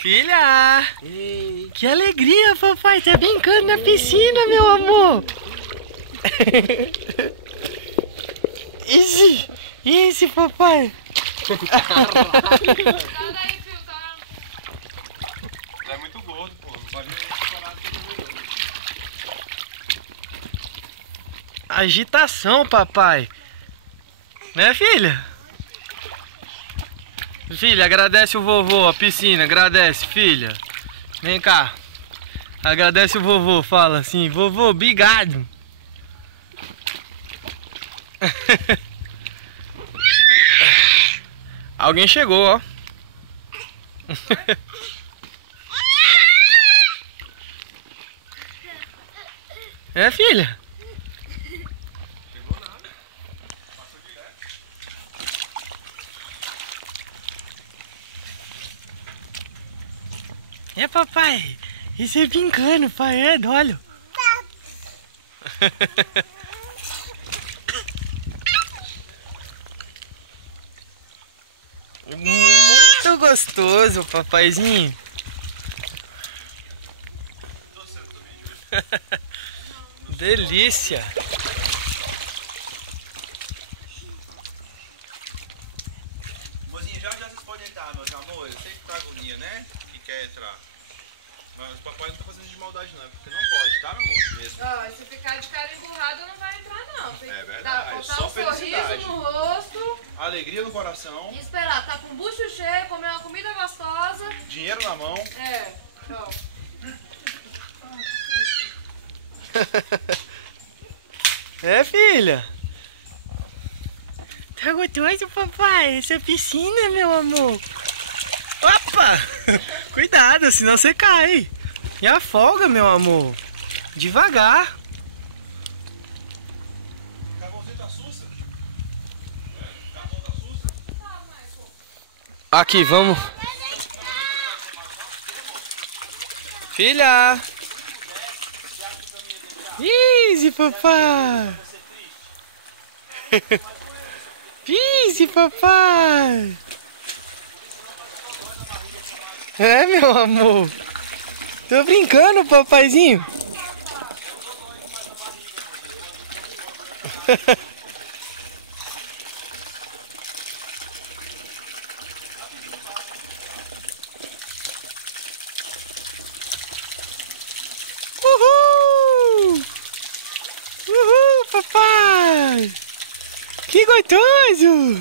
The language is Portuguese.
Filha! Ei. Que alegria, papai! Tá brincando na piscina, meu amor! Esse, papai! É muito gordo, pô. Não pode nem explorar tudo. Agitação, papai! Né, filha? Filha, agradece o vovô, a piscina, agradece, filha. Vem cá. Agradece o vovô, fala assim, vovô, obrigado. Alguém chegou, ó. É, filha? Pegou nada. Passou direto. É, papai. Isso é brincando, pai. É, olha. Muito gostoso, papaizinho. Delícia. Mozinho, já vocês podem entrar, meus amores. Eu sei que tá agonia, né? Que quer entrar. Mas o papai não tá fazendo de maldade não, é porque não pode, tá, meu amor? Mesmo. Ó, se ficar de cara emburrada não vai entrar não. Tem É que verdade, botar só um felicidade. sorriso no rosto Alegria no coração, e esperar. Tá com o bucho cheio, comer uma comida gostosa. dinheiro na mão. É, ó. É, filha? Tá gostoso, papai? Essa piscina, meu amor. Opa! Cuidado, senão você cai. E afoga, meu amor. Devagar. Carvãozinho tá sussa? Carvão tá sussa? Aqui, vamos. Filha! Easy, papai! Easy, papai! É, meu amor! Tô brincando, papaizinho! Uhul! Uhul, papai! Que gostoso!